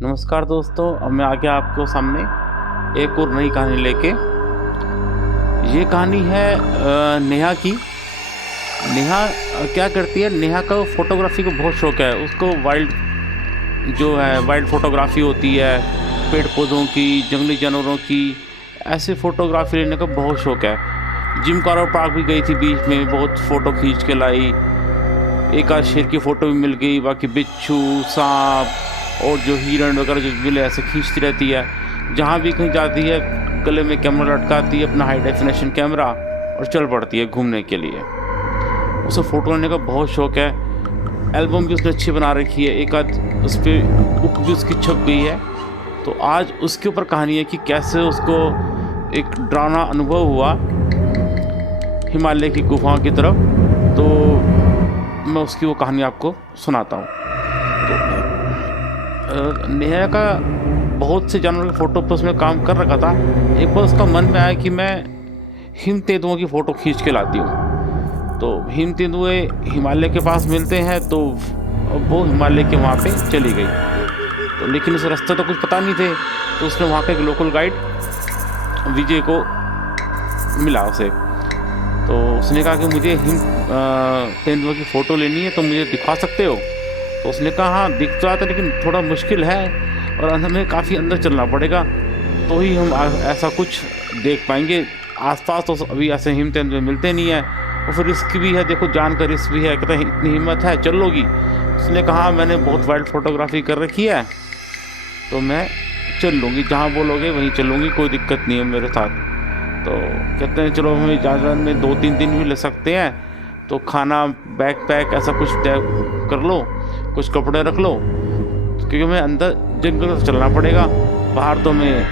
नमस्कार दोस्तों, अब मैं आ गया आपको सामने एक और नई कहानी लेके। ये कहानी है नेहा की। नेहा क्या करती है, नेहा का फ़ोटोग्राफ़ी का बहुत शौक है। उसको वाइल्ड फ़ोटोग्राफ़ी होती है, पेड़-पौधों की, जंगली जानवरों की, ऐसे फ़ोटोग्राफ़ी लेने का बहुत शौक है। जिम कॉर्बेट पार्क भी गई थी बीच में, बहुत फ़ोटो खींच के लाई। एक आध शेर की फ़ोटो भी मिल गई, बाकी बिच्छू, साँप और जो हिरण वगैरह जो मिले ऐसे खींचती रहती है। जहाँ भी कहीं जाती है गले में कैमरा लटकाती है, अपना हाई डेफिनेशन कैमरा, और चल पड़ती है घूमने के लिए। उसे फ़ोटो लेने का बहुत शौक है। एल्बम भी उसने अच्छी बना रखी है, एक आध उस पे बुक भी उसकी छप गई है। तो आज उसके ऊपर कहानी है कि कैसे उसको एक डरावना अनुभव हुआ हिमालय की गुफाओं की तरफ। तो मैं उसकी वो कहानी आपको सुनाता हूँ। तो नेहा का बहुत से जानवरों की फ़ोटो पर उसने काम कर रखा था। एक बार उसका मन में आया कि मैं हिम तेंदुओं की फ़ोटो खींच के लाती हूँ। तो हिम तेंदुए हिमालय के पास मिलते हैं, तो वो हिमालय के वहाँ पे चली गई। तो लेकिन उसे रास्ते तो कुछ पता नहीं थे, तो उसने वहाँ का एक लोकल गाइड विजय को मिला उसे। तो उसने कहा कि मुझे तेंदुआ की फ़ोटो लेनी है, तो मुझे दिखा सकते हो? तो उसने कहा हाँ, दिख तो आता है लेकिन थोड़ा मुश्किल है और हमें काफ़ी अंदर चलना पड़ेगा, तो ही हम ऐसा कुछ देख पाएंगे। आसपास तो अभी ऐसे हिम तेंदुए मिलते नहीं है, और फिर रिस्क भी है, देखो जान का रिस्क भी है। कहते हैं इतनी हिम्मत है, चल लोगी? उसने कहा मैंने बहुत वाइल्ड फोटोग्राफी कर रखी है, तो मैं चल लूँगी, जहाँ बोलोगे वहीं चलूँगी, कोई दिक्कत नहीं है मेरे साथ। तो कहते हैं चलो हमें ज़्यादा में 2-3 दिन भी लग सकते हैं, तो खाना बैग पैक ऐसा कुछ तय कर लो, कुछ कपड़े रख लो, क्योंकि हमें अंदर जंगल से चलना पड़ेगा। बाहर तो हमें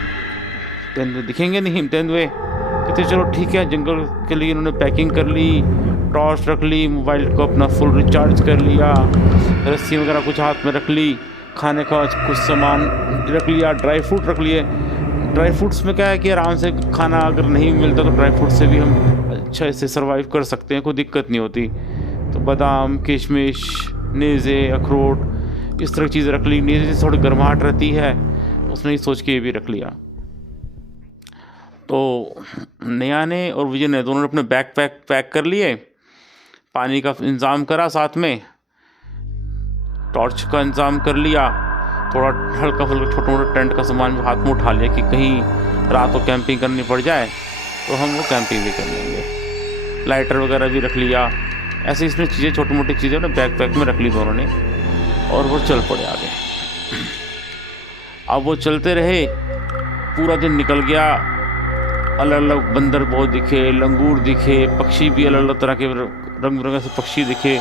तेंदुए दिखेंगे नहीं, तेंदुए। कहते चलो ठीक है। जंगल के लिए इन्होंने पैकिंग कर ली, टॉर्च रख ली, मोबाइल को अपना फुल रिचार्ज कर लिया, रस्सी वगैरह कुछ हाथ में रख ली, खाने का कुछ सामान रख लिया, ड्राई फ्रूट रख लिए। ड्राई फ्रूट्स में क्या है कि आराम से खाना अगर नहीं मिलता तो ड्राई फ्रूट से भी हम अच्छे से सर्वाइव कर सकते हैं, कोई दिक्कत नहीं होती। तो बादाम, किशमिश, नेज़े, अखरोट, इस तरह की चीज़ें रख ली। नेज़े से थोड़ी गर्माहट रहती है, उसने ये सोच के ये भी रख लिया। तो नेहा ने और विजय ने दोनों ने अपने बैग पैक कर लिए, पानी का इंतज़ाम करा, साथ में टॉर्च का इंतज़ाम कर लिया, थोड़ा हल्का फुल्का छोटा मोटा टेंट का सामान भी हाथ में उठा लिया कि कहीं रात को कैंपिंग करनी पड़ जाए तो हम वो कैंपिंग भी कर लेंगे। लाइटर वगैरह भी रख लिया। ऐसे इसमें चीज़ें, छोटी मोटी चीज़ें ना बैग पैक में रख ली दोनों ने, और वो चल पड़े आगे। अब वो चलते रहे, पूरा दिन निकल गया। अलग अलग बंदर बहुत दिखे, लंगूर दिखे, पक्षी भी अलग अलग तरह के रंग बिरंगे से पक्षी दिखे।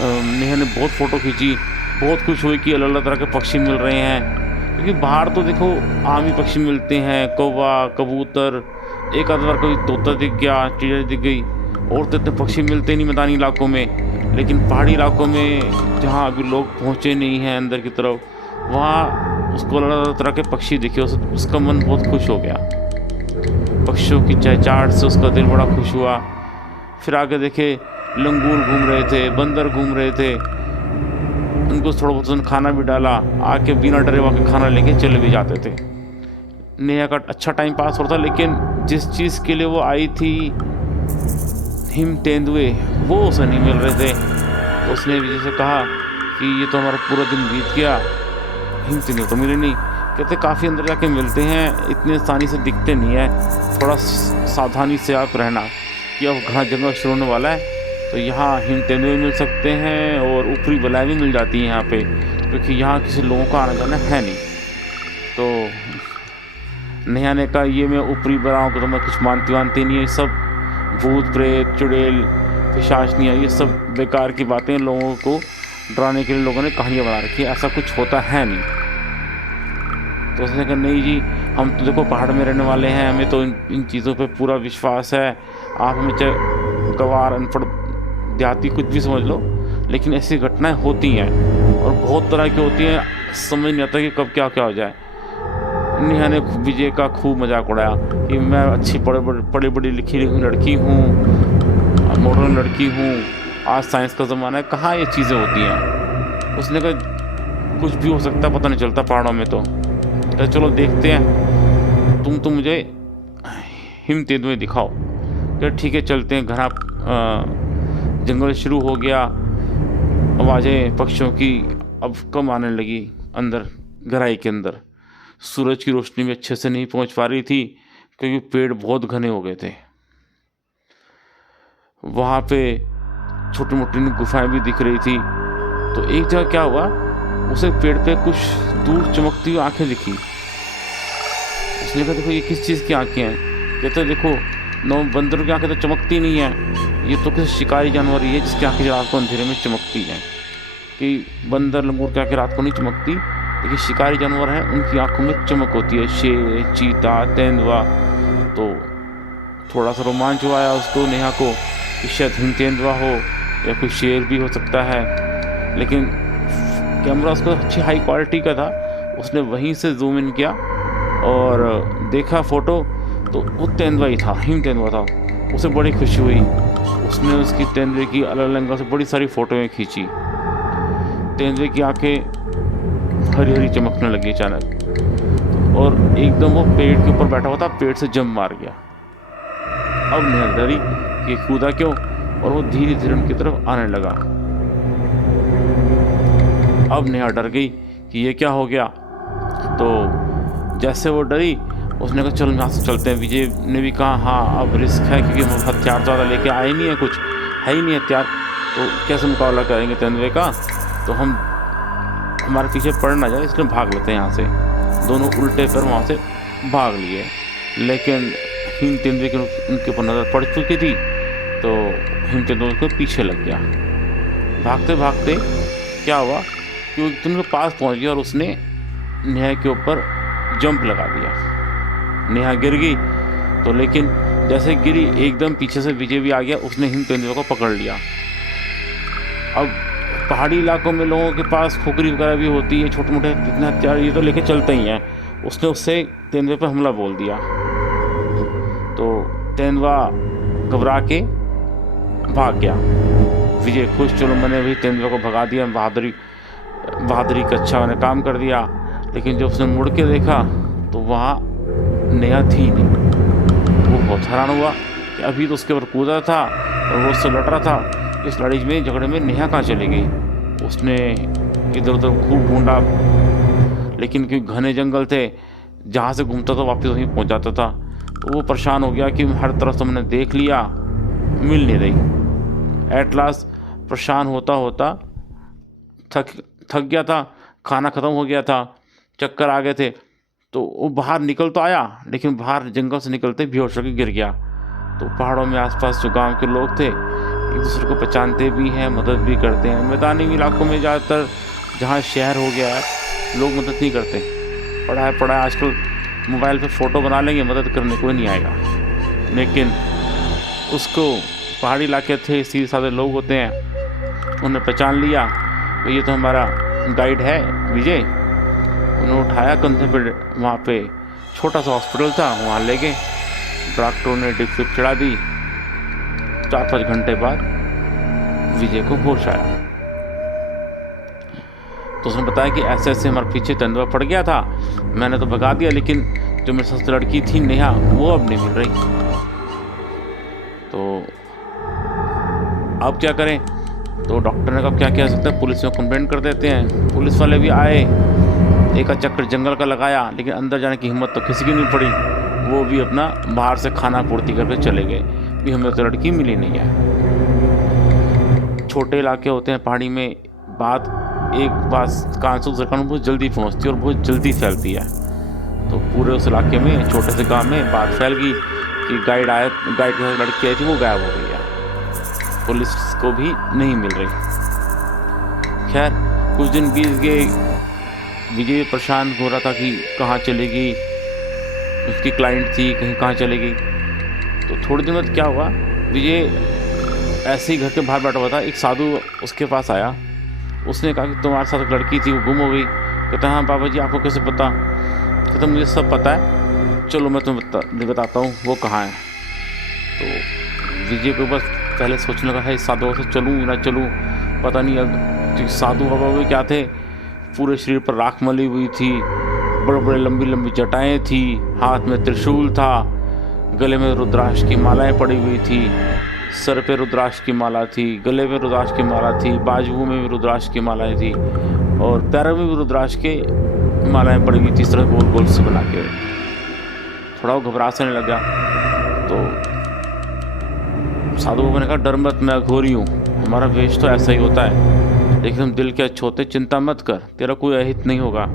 नेहा ने बहुत फ़ोटो खींची, बहुत खुश हुई कि अलग अलग तरह के पक्षी मिल रहे हैं। क्योंकि बाहर तो देखो आम ही पक्षी मिलते हैं, कौवा, कबूतर, एक आध बार कभी तोता दिख गया, चिड़िया दिख गई, और तो इतने पक्षी मिलते नहीं मैदानी इलाकों में। लेकिन पहाड़ी इलाकों में जहाँ अभी लोग पहुँचे नहीं हैं अंदर की तरफ, वहाँ उसको अलग अलग तरह के पक्षी दिखे। उसका मन बहुत खुश हो गया, पक्षियों की चहचहाट से उसका दिल बड़ा खुश हुआ। फिर आगे देखे लंगूर घूम रहे थे, बंदर घूम रहे थे, उनको थोड़ा बहुत खाना भी डाला, आके बिना डरे वहाँ के खाना लेके चले भी जाते थे। नेहा का अच्छा टाइम पास होता था, लेकिन जिस चीज़ के लिए वो आई थी, हिम तेंदुए, वो उसे नहीं मिल रहे थे। तो उसने विजय से कहा कि ये तो हमारा पूरा दिन बीत गया, हिम तेंदुए तो मिले नहीं। कहते काफ़ी अंदर जाके मिलते हैं, इतनी आसानी से दिखते नहीं है, थोड़ा सावधानी से आप रहना कि अब घना जंगल शुरू होने वाला है, तो यहाँ हिम तेंदुए मिल सकते हैं और ऊपरी बलाएँ भी मिल जाती हैं यहाँ पे, क्योंकि यहाँ किसी लोगों का आना जाना है नहीं। तो नेहा ने कहा ये मैं ऊपरी बलाओं को तो मैं कुछ मानती नहीं है, सब भूत प्रेत चुड़ैल पिशाचनियाँ, ये सब बेकार की बातें, लोगों को डराने के लिए लोगों ने कहानियाँ बना रखी है, ऐसा कुछ होता है नहीं। तो उसने कहा नहीं जी, हम तो देखो पहाड़ में रहने वाले हैं, हमें तो इन चीज़ों पे पूरा विश्वास है। आप हमें चाहे गंवार, अनपढ़, देहाती कुछ भी समझ लो, लेकिन ऐसी घटनाएं होती हैं और बहुत तरह की होती हैं, समझ नहीं आता कि कब क्या क्या हो जाए। नेहा ने विजय का खूब मजाक उड़ाया कि मैं अच्छी पढ़ी बड़ी लिखी लड़की हूँ, मॉडर्न लड़की हूँ, आज साइंस का ज़माना है, कहाँ ये चीज़ें होती हैं। उसने कहा कुछ भी हो सकता है, पता नहीं चलता पहाड़ों में। तो चलो देखते हैं, तुम तो मुझे हिम तेंदुए दिखाओ। तो ठीक है चलते हैं। घना जंगल शुरू हो गया, आवाज़ें पक्षियों की अब कम आने लगी अंदर गहराई के अंदर। सूरज की रोशनी भी अच्छे से नहीं पहुंच पा रही थी क्योंकि पेड़ बहुत घने हो गए थे। वहाँ पे छोटी मोटी गुफाएं भी दिख रही थी। तो एक जगह क्या हुआ, उसे पेड़ पे कुछ दूर चमकती हुई आंखें दिखी। उसने कहा देखो ये किस चीज़ की आंखें हैं? कहते देखो नौ बंदरों की आंखें तो चमकती नहीं है, ये तो किसी शिकारी जानवर ही है जिसकी आंखें रात को अंधेरे में चमकती हैं। कि बंदर लंगूर की आंखें रात को नहीं चमकती, लेकिन शिकारी जानवर हैं उनकी आंखों में चमक होती है, शेर, चीता, तेंदुआ। तो थोड़ा सा रोमांच आया उसको, नेहा को, कि शायद हिम तेंदुआ हो या कोई शेर भी हो सकता है। लेकिन कैमरा उसका अच्छी हाई क्वालिटी का था, उसने वहीं से जूम इन किया और देखा फ़ोटो, तो वो तेंदुआ ही था, हिम तेंदुआ था। उसे बड़ी खुशी हुई, उसने उसकी तेंदुए की अलग अलग एंगल से बड़ी सारी फ़ोटोएँ खींची। तेंदुए की आंखें हरी हरी चमकने लगी अचानक, और एकदम वो पेड़ के ऊपर बैठा हुआ था, पेड़ से जंप मार गया। अब नेहा डरी कि कूदा क्यों, और वो धीरे धीरे उनकी तरफ आने लगा। अब नेहा डर गई कि ये क्या हो गया। तो जैसे वो डरी, उसने कहा चलो यहाँ से चलते हैं। विजय ने भी कहा हाँ अब रिस्क है, क्योंकि हम हथियार ज़्यादा लेके आए नहीं है, कुछ है ही नहीं हथियार, तो कैसे मुकाबला करेंगे तेंदुए का। तो हम हमारे पीछे पड़ ना जाए, इसलिए भाग लेते हैं यहाँ से। दोनों उल्टे पैर वहाँ से भाग लिए, लेकिन हिम तेंदुए की उनके ऊपर नज़र पड़ चुकी थी, तो हिम तेंदुए को पीछे लग गया। भागते भागते क्या हुआ कि वो उनके पास पहुँच गया और उसने नेहा के ऊपर जंप लगा दिया। नेहा गिर गई, तो लेकिन जैसे गिरी एकदम पीछे से विजय भी आ गया, उसने हिम तेंदुए को पकड़ लिया। अब पहाड़ी इलाकों में लोगों के पास खोखरी वगैरह भी होती है, छोटे मोटे इतने हथियार ये तो लेके चलते ही हैं। उसने उससे तेंदुए पर हमला बोल दिया, तो तेंदुआ घबरा के भाग गया। विजय खुश, चलो मैंने भी तेंदुए को भगा दिया, बहादुरी का अच्छा मैंने काम कर दिया। लेकिन जब उसने मुड़ के देखा तो वहाँ नेहा थी नहीं। वो बहुत हैरान हुआ कि अभी तो उसके ऊपर कूदा था और वो उससे लड़ रहा था, इस लड़ाई में झगड़े में नेहा कहाँ चली गई। उसने इधर उधर खूब ढूंढा, लेकिन क्योंकि घने जंगल थे, जहाँ से घूमता था वापस वहीं पहुँच जाता था। तो वो परेशान हो गया कि हर तरफ से मैंने देख लिया, मिल नहीं रही। एट लास्ट परेशान होता होता थक गया था, खाना ख़त्म हो गया था, चक्कर आ गए थे। तो वो बाहर निकल तो आया, लेकिन बाहर जंगल से निकलते बेहोश होकर गिर गया। तो पहाड़ों में आसपास जो गांव के लोग थे एक दूसरे को पहचानते भी हैं, मदद भी करते हैं। मैदानी इलाकों में ज़्यादातर जहाँ शहर हो गया है, लोग मदद नहीं करते। पढ़ा है आजकल मोबाइल पे फ़ोटो बना लेंगे, मदद करने कोई नहीं आएगा। लेकिन उसको पहाड़ी इलाके थे, सीधे साधे लोग होते हैं, उन्होंने पहचान लिया तो ये तो हमारा गाइड है विजय। उन्होंने उठाया कंधे पे, वहाँ पे छोटा सा हॉस्पिटल था, वहाँ ले गए। डॉक्टरों ने ड्रिप चढ़ा दी। 4-5 घंटे बाद विजय को होश आया। तो उसने बताया कि ऐसे ऐसे हमारे पीछे तेंदुआ पड़ गया था, मैंने तो भगा दिया, लेकिन जो मेरे साथ लड़की थी नेहा, वो अब नहीं मिल रही। तो अब क्या करें? तो डॉक्टर ने कहा क्या किया सकता है, पुलिस में कंप्लेंट कर देते हैं। पुलिस वाले भी आए, एक चक्कर जंगल का लगाया, लेकिन अंदर जाने की हिम्मत तो किसी की नहीं पड़ी। वो भी अपना बाहर से खाना पूर्ति करके चले गए, भी हमें तो लड़की मिली नहीं है। छोटे इलाके होते हैं पहाड़ी में, एक बात कान से दूसरे कान बहुत जल्दी पहुंचती है और बहुत जल्दी फैलती है। तो पूरे उस इलाके में, छोटे से गांव में बात फैल गई कि गाइड के साथ लड़की आई थी, वो गायब हो गई है, पुलिस को भी नहीं मिल रही। खैर कुछ दिन बीत गए, विजय परेशान हो रहा था कि कहाँ चलेगी, उसकी क्लाइंट थी, कहाँ चलेगी। तो थोड़े दिन बाद क्या हुआ, विजय ऐसे ही घर के बाहर बैठा हुआ था, एक साधु उसके पास आया। उसने कहा कि तुम्हारे साथ एक लड़की थी, वो गुम हो गई। कहता हाँ बाबा जी, आपको कैसे पता? कहता मुझे सब पता है, चलो मैं तुम्हें बताता हूँ वो कहाँ है। तो विजय को बस पहले सोचने लगा है, इस साधु से चलूँ ना चलूँ, पता नहीं। अब साधु बाबा भी क्या थे, पूरे शरीर पर राख मली हुई थी, बड़े बड़े लंबी लंबी जटाएं थी, हाथ में त्रिशूल था, गले में रुद्राक्ष की मालाएं पड़ी हुई थी, सर पे रुद्राक्ष की माला थी, गले में रुद्राक्ष की माला थी, बाजुओं में भी रुद्राक्ष की मालाएं थी और पैरों में भी रुद्राक्ष के मालाएं पड़ी हुई थी, इस तरह गोल गोल से बना के। थोड़ा वो घबरा से लगा तो साधु बाबा ने कहा, डर मत, मैं अघोरी हूँ, हमारा वेश तो ऐसा ही होता है, लेकिन हम दिल के अच्छे होते, चिंता मत कर, तेरा कोई अहित नहीं होगा।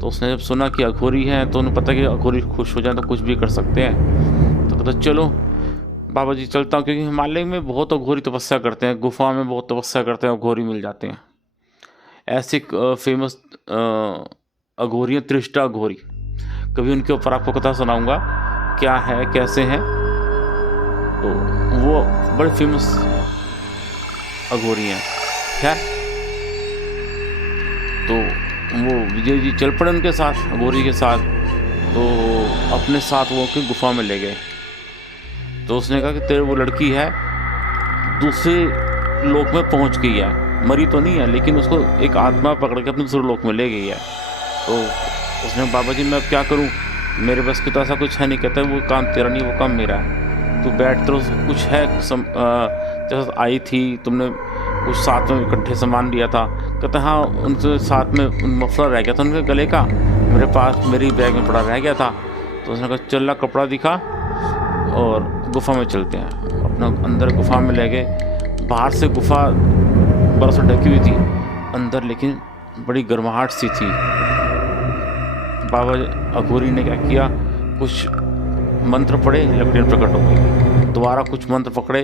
तो उसने जब सुना कि अघोरी है तो उन्हें पता कि अघोरी खुश हो जाए तो कुछ भी कर सकते हैं। तो कहता चलो बाबा जी चलता हूँ, क्योंकि हिमालय में बहुत अघोरी तपस्या करते हैं, गुफा में बहुत तपस्या करते हैं, अघोरी मिल जाते हैं। ऐसे फेमस अघोरियाँ त्रिष्टा अघोरी, कभी उनके ऊपर आपको कथा सुनाऊंगा क्या है कैसे हैं। तो वो बड़े फेमस अघोरी हैं। खैर तो वो विजय जी चल पड़े उनके साथ, अघोरी के साथ, तो अपने साथ वो के गुफा में ले गए। तो उसने कहा कि तेरे वो लड़की है दूसरे लोक में पहुंच गई है, मरी तो नहीं है लेकिन उसको एक आत्मा पकड़ के अपने दूसरे लोक में ले गई है। तो उसने बाबा जी मैं अब क्या करूं, मेरे बस की तो ऐसा कुछ है नहीं। कहता है वो काम तेरा नहीं, वो काम मेरा है, तू बैठ, तो कुछ है जैसे आई थी तुमने कुछ साथ में इकट्ठे सामान लिया था। कहता हाँ उनसे साथ में मफलर रह गया था उनके गले का, मेरे पास मेरी बैग में पड़ा रह गया था। तो उसने कहा चल कपड़ा दिखा और गुफा में चलते हैं। अपना अंदर गुफा में ले गए। बाहर से गुफा बर्फ से ढकी हुई थी, अंदर लेकिन बड़ी गर्माहट सी थी। बाबा अघोरी ने क्या किया, कुछ मंत्र पढ़े, लकड़ियाँ प्रकट हो गई। दोबारा कुछ मंत्र पढ़े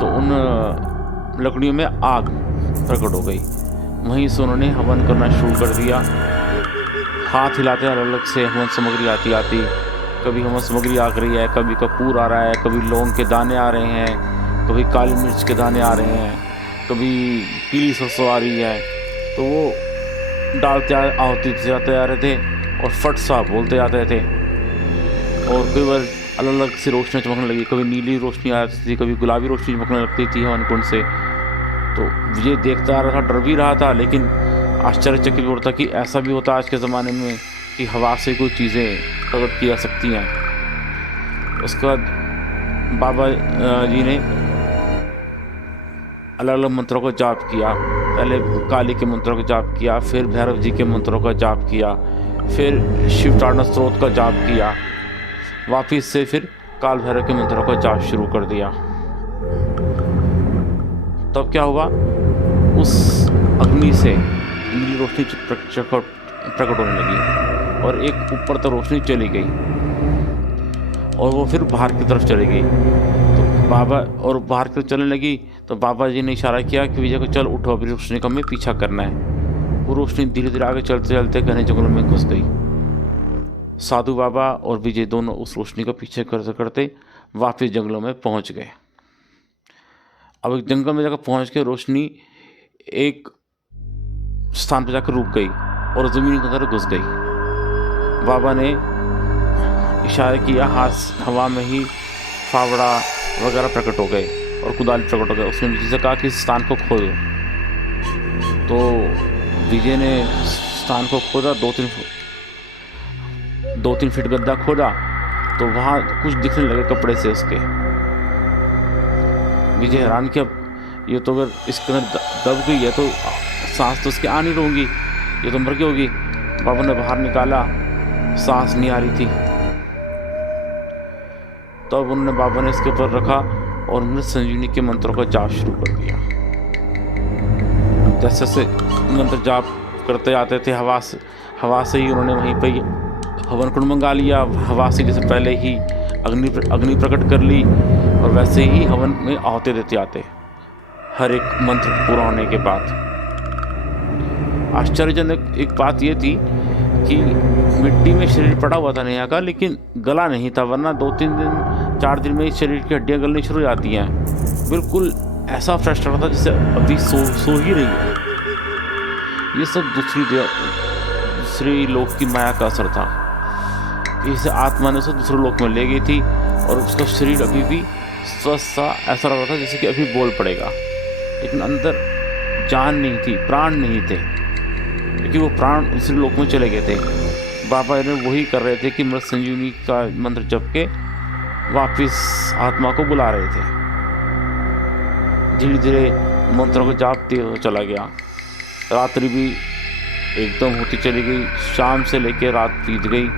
तो उन लकड़ियों में आग प्रकट हो गई। वहीं से उन्होंने हवन करना शुरू कर दिया। हाथ हिलाते हैं, अलग से हवन सामग्री आती, कभी हवन सामग्री आ रही है, कभी कपूर आ रहा है, कभी लौंग के दाने आ रहे हैं, कभी काली मिर्च के दाने आ रहे हैं, कभी पीली सरसों आ रही है। तो वो डालते आहुति जाते आ रहे थे और फट सा बोलते जाते थे। और कई बार अलग अलग सी रोशनी चमकने लगी, कभी नीली रोशनी आ रही थी, कभी गुलाबी रोशनी चमकने लगती थी हवन कुंड से। तो विजय देखता आ रहा था, डर भी रहा था, लेकिन आश्चर्यचकित भी होता कि ऐसा भी होता आज के ज़माने में कि हवा से कोई चीज़ें प्रकट की जा सकती हैं। उसके बाद बाबा जी ने अलग अलग मंत्रों का जाप किया। पहले काली के मंत्रों का जाप किया, फिर भैरव जी के मंत्रों का जाप किया, फिर शिव ताड़ना स्त्रोत का जाप किया, वापिस से फिर काल भैरव के मंत्रों का जाप शुरू कर दिया। तब क्या हुआ, उस अग्नि से नीली रोशनी प्रकट होने लगी और एक ऊपर तक रोशनी चली गई और वो फिर बाहर की तरफ चली गई। तो बाबा और बाहर की तरफ चलने लगी तो बाबा जी ने इशारा किया कि विजय को चल उठो, अभी रोशनी का हमें पीछा करना है। वो रोशनी धीरे धीरे आगे चलते चलते घने जंगलों में घुस गई। साधु बाबा और विजय दोनों उस रोशनी का पीछे करते करते वापस जंगलों में पहुंच गए। अब एक जंगल में जाकर पहुंच के रोशनी एक स्थान पर जाकर रुक गई और ज़मीन के अंदर घुस गई। बाबा ने इशारा किया, हाथ हवा में ही फावड़ा वगैरह प्रकट हो गए और कुदाल प्रकट हो गए। उसने विजय से कहा कि इस स्थान को खोदो। तो विजय ने स्थान को खोदा, 2-3 फीट गड्ढा खोदा तो वहाँ कुछ दिखने लगे कपड़े से उसके। विजय हैरान किया, ये तो अगर इसके अंदर दब गई है तो सांस तो उसकी आ नहीं रहूँगी, ये तो मर गई होगी। बाबा ने बाहर निकाला, सांस नहीं आ रही थी। तब उन्होंने बाबा ने इसके ऊपर रखा और मृत संजीवनी के मंत्रों का जाप शुरू कर दिया। जैसे जैसे मंत्र जाप करते आते थे, हवा से ही उन्होंने वहीं पर हवन कुंड मंगा लिया। हवा से जैसे पहले ही अग्नि प्रकट कर ली और वैसे ही हवन में आहुति देते आते हर एक मंत्र पूरा होने के बाद। आश्चर्यजनक एक बात ये थी कि मिट्टी में शरीर पड़ा हुआ था नेहा का, लेकिन गला नहीं था, वरना 2-3 दिन 4 दिन में शरीर की हड्डियाँ गलनी शुरू हो जाती हैं। बिल्कुल ऐसा फ्रेश लग रहा था जैसे अभी सो ही रही है। ये सब दूसरी लोक की माया का असर था। इस आत्मा ने उसे दूसरे लोक में ले गई थी और उसका शरीर अभी भी स्वस्थ सा, ऐसा लग रहा था जैसे कि अभी बोल पड़ेगा, लेकिन अंदर जान नहीं थी, प्राण नहीं थे। क्योंकि वो प्राण उसी लोक में चले गए थे। बाबा ने वही कर रहे थे कि मृत संजीवनी का मंत्र जप के वापिस आत्मा को बुला रहे थे। धीरे धीरे मंत्रों को जापते हुए चला गया। रात्रि भी एकदम होती चली गई, शाम से लेकर रात बीत गई।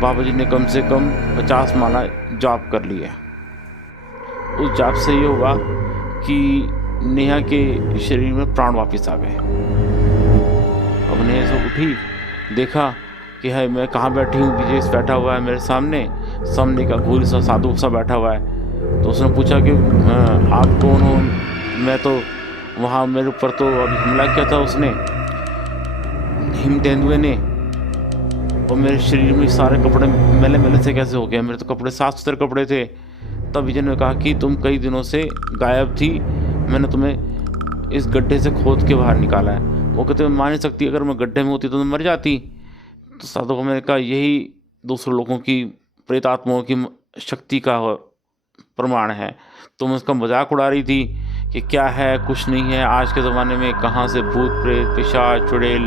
बाबा जी ने कम से कम 50 माला जाप कर लिए। उस जाप से ये हुआ कि नेहा के शरीर में प्राण वापस आ गए। अब नेहा से उठी, देखा कि है मैं कहाँ बैठी हूँ, विजय बैठा हुआ है मेरे सामने का घोरी सा साधु सा बैठा हुआ है। तो उसने पूछा कि आप कौन हो? मैं तो वहाँ मेरे ऊपर तो अभी हमला किया था उसने, हिम तेंदुए ने, और मेरे शरीर में सारे कपड़े मैले मैले से कैसे हो गए? मेरे तो कपड़े साफ सुथरे कपड़े थे। तब विजय ने कहा कि तुम कई दिनों से गायब थी, मैंने तुम्हें इस गड्ढे से खोद के बाहर निकाला है। वो कहते मैं मान नहीं सकती, अगर मैं गड्ढे में होती तो मैं मर जाती। तो साधु को मैंने कहा यही दूसरे लोगों की प्रेत आत्माओं की शक्ति का प्रमाण है। तुम उसका मजाक उड़ा रही थी कि क्या है, कुछ नहीं है, आज के ज़माने में कहाँ से भूत प्रेत पिशाच चुड़ैल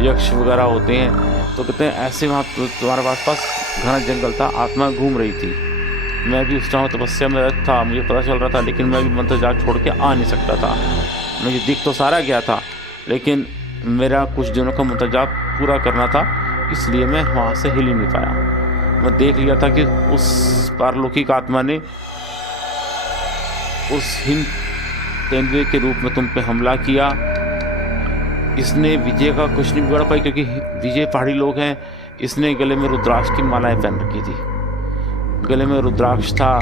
यक्ष वगैरह होते हैं। तो कहते हैं ऐसे वहाँ तुम्हारे पास घना जंगल था, आत्मा घूम रही थी। मैं भी उस टाइम तपस्या में था, मुझे पता चल रहा था, लेकिन मैं भी मंत्र जाप छोड़ के आ नहीं सकता था। मुझे दिख तो सारा गया था, लेकिन मेरा कुछ दिनों का मंत्र जाप पूरा करना था, इसलिए मैं वहाँ से हिल ही नहीं पाया। मैं देख लिया था कि उस पारलौकिक आत्मा ने उस हिम तेंदुए के रूप में तुम पे हमला किया। इसने विजय का कुछ नहीं बिगाड़ पाई, क्योंकि विजय पहाड़ी लोग हैं। इसने गले में रुद्राक्ष की मालाएं पहन रखी थी, गले में रुद्राक्ष था,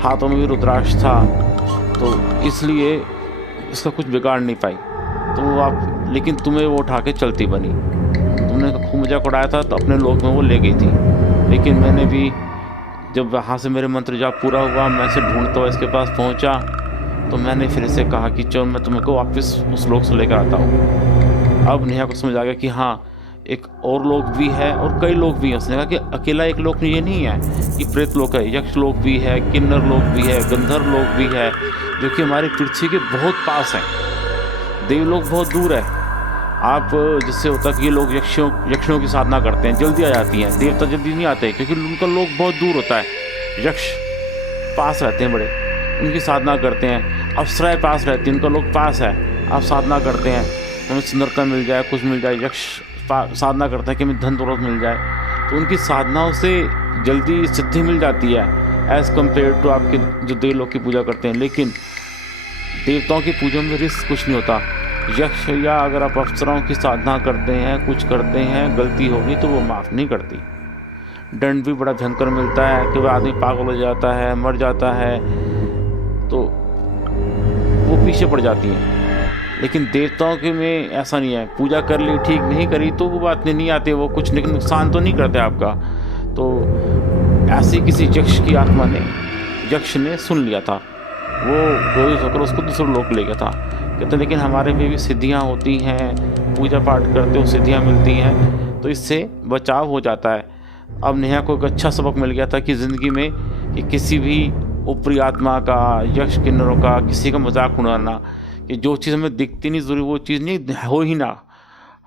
हाथों में भी रुद्राक्ष था, तो इसलिए इसका कुछ बिगाड़ नहीं पाई। तो आप, लेकिन तुम्हें वो उठा के चलती बनी। तुमने खूब मजाक उड़ाया था तो अपने लोक में वो ले गई थी। लेकिन मैंने भी जब वहाँ से मेरे मंत्र जाप पूरा हुआ, मैं इसे ढूंढता हुआ इसके पास पहुँचा, तो मैंने फिर से कहा कि चलो मैं तुम्हें को वापस उस लोक से लेकर आता हूँ। अब नेहा को समझ आ गया कि हाँ एक और लोक भी है और कई लोग भी हैं। उसने कहा कि अकेला एक लोक ये नहीं है कि प्रेत लोक है, यक्ष लोक भी है, किन्नर लोक भी है, गंधर्व लोक भी है, जो कि हमारी पृथ्वी के बहुत पास हैं। देवलोक बहुत दूर है। आप जिससे होता है कि ये लोग यक्षियों की साधना करते हैं, जल्दी आ जाती हैं। देवता जल्दी नहीं आते क्योंकि उनका लोक बहुत दूर होता है। यक्ष पास रहते हैं बड़े, उनकी साधना करते हैं। अप्सराएं पास रहती हैं, उनका लोक पास है, आप साधना करते हैं, हमें सुंदरता मिल जाए, कुछ मिल जाए। यक्ष साधना करता है कि हमें धन दौलत मिल जाए, तो उनकी साधनाओं से जल्दी सिद्धि मिल जाती है एज़ कम्पेयर टू आपके जो देवलोक की पूजा करते हैं। लेकिन देवताओं की पूजा में रिस्क कुछ नहीं होता। यक्ष या अगर आप अप्सराओं की साधना करते हैं, कुछ करते हैं, गलती होगी तो वो माफ़ नहीं करती। दंड भी बड़ा भयंकर मिलता है कि वह आदमी पागल हो जाता है, मर जाता है, तो वो पीछे पड़ जाती हैं। लेकिन देवताओं के में ऐसा नहीं है, पूजा कर ली ठीक नहीं करी तो वो बात नहीं आते, वो कुछ नुकसान तो नहीं करते आपका। तो ऐसे किसी यक्ष की आत्मा ने, यक्ष ने सुन लिया था, वो क्रोधित होकर उसको दूसरे लोक ले गया था। कहते लेकिन हमारे में भी सिद्धियाँ होती हैं, पूजा पाठ करते हो सिद्धियाँ मिलती हैं, तो इससे बचाव हो जाता है। अब नेहा को एक अच्छा सबक मिल गया था कि ज़िंदगी में कि किसी भी ऊपरी आत्मा का, यक्ष किन्नरों का, किसी का मजाक उड़ाना, कि जो चीज़ हमें दिखती नहीं ज़रूरी वो चीज़ नहीं हो ही ना,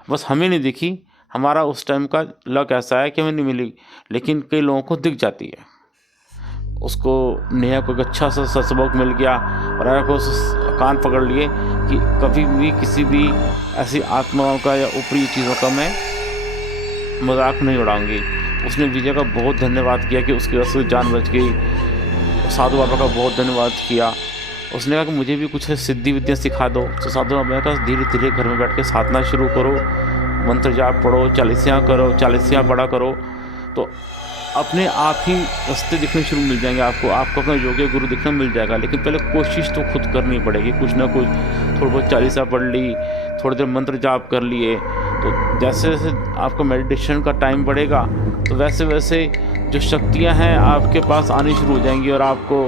बस हमें नहीं दिखी, हमारा उस टाइम का लक ऐसा है कि हमें नहीं मिली, लेकिन कई लोगों को दिख जाती है। उसको नेहा को एक अच्छा सा सबक मिल गया और नेहा को कान पकड़ लिए कि कभी भी किसी भी ऐसी आत्माओं का या ऊपरी चीज़ों का मैं मजाक नहीं उड़ाऊंगी। उसने विजय का बहुत धन्यवाद किया कि उसकी वजह से जान बच गई। साधु बाबा का बहुत धन्यवाद किया। उसने कहा कि मुझे भी कुछ सिद्धि विद्या सिखा दो। तो साधु बाबा ने कहा धीरे धीरे घर में बैठ के साधना शुरू करो, मंत्र जाप पढ़ो, चालीसियाँ करो, चालीसियाँ बड़ा करो, तो अपने आप ही रास्ते दिखने शुरू मिल जाएंगे आपको अपना योग्य गुरु दिखना मिल जाएगा। लेकिन पहले कोशिश तो खुद करनी पड़ेगी, कुछ ना कुछ थोड़ा बहुत चालीसा पढ़ ली, थोड़ी देर मंत्र जाप कर लिए, तो जैसे जैसे आपका मेडिटेशन का टाइम बढ़ेगा तो वैसे वैसे जो शक्तियां हैं आपके पास आनी शुरू हो जाएंगी और आपको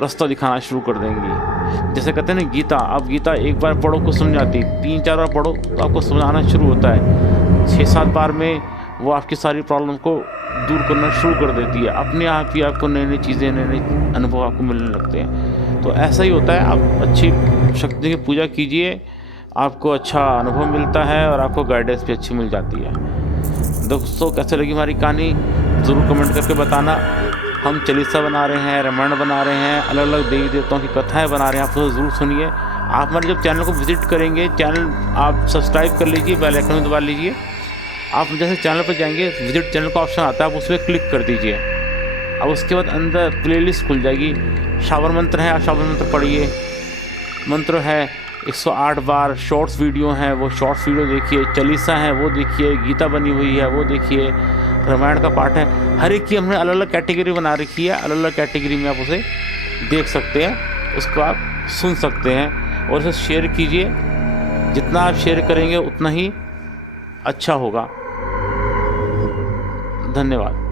रास्ता दिखाना शुरू कर देंगी। जैसे कहते हैं ना गीता, आप गीता एक बार पढ़ो कुछ समझ आती, 3-4 बार पढ़ो तो आपको समझाना शुरू होता है, 6-7 बार में वो आपकी सारी प्रॉब्लम को दूर करना शुरू कर देती है। अपने आप ही आपको नई नई चीज़ें, नए नए अनुभव आपको मिलने लगते हैं। तो ऐसा ही होता है, आप अच्छी शक्ति की पूजा कीजिए, आपको अच्छा अनुभव मिलता है और आपको गाइडेंस भी अच्छी मिल जाती है। दोस्तों, कैसे लगी हमारी कहानी ज़रूर कमेंट करके बताना। हम चालीसा बना रहे हैं, रामायण बना रहे हैं, अलग अलग देवी देवताओं की कथाएँ बना रहे हैं, आप तो ज़रूर सुनिए। आप हमारे जब चैनल को विज़िट करेंगे, चैनल आप सब्सक्राइब कर लीजिए, बेल आइकन दबा लीजिए। आप जैसे चैनल पर जाएंगे, विज़िट चैनल का ऑप्शन आता है, आप उस पर क्लिक कर दीजिए। अब उसके बाद अंदर प्लेलिस्ट खुल जाएगी। श्रावण मंत्र है, आप श्रावण मंत्र पढ़िए। मंत्र है 108 बार, शॉर्ट्स वीडियो हैं, वो शॉर्ट्स वीडियो देखिए। चालीसा है वो देखिए, गीता बनी हुई है वो देखिए, रामायण का पाठ है। हर एक की हमने अलग अलग कैटेगरी बना रखी है, अलग अलग कैटेगरी में आप उसे देख सकते हैं, उसको आप सुन सकते हैं। और इसे शेयर कीजिए, जितना आप शेयर करेंगे उतना ही अच्छा होगा। धन्यवाद।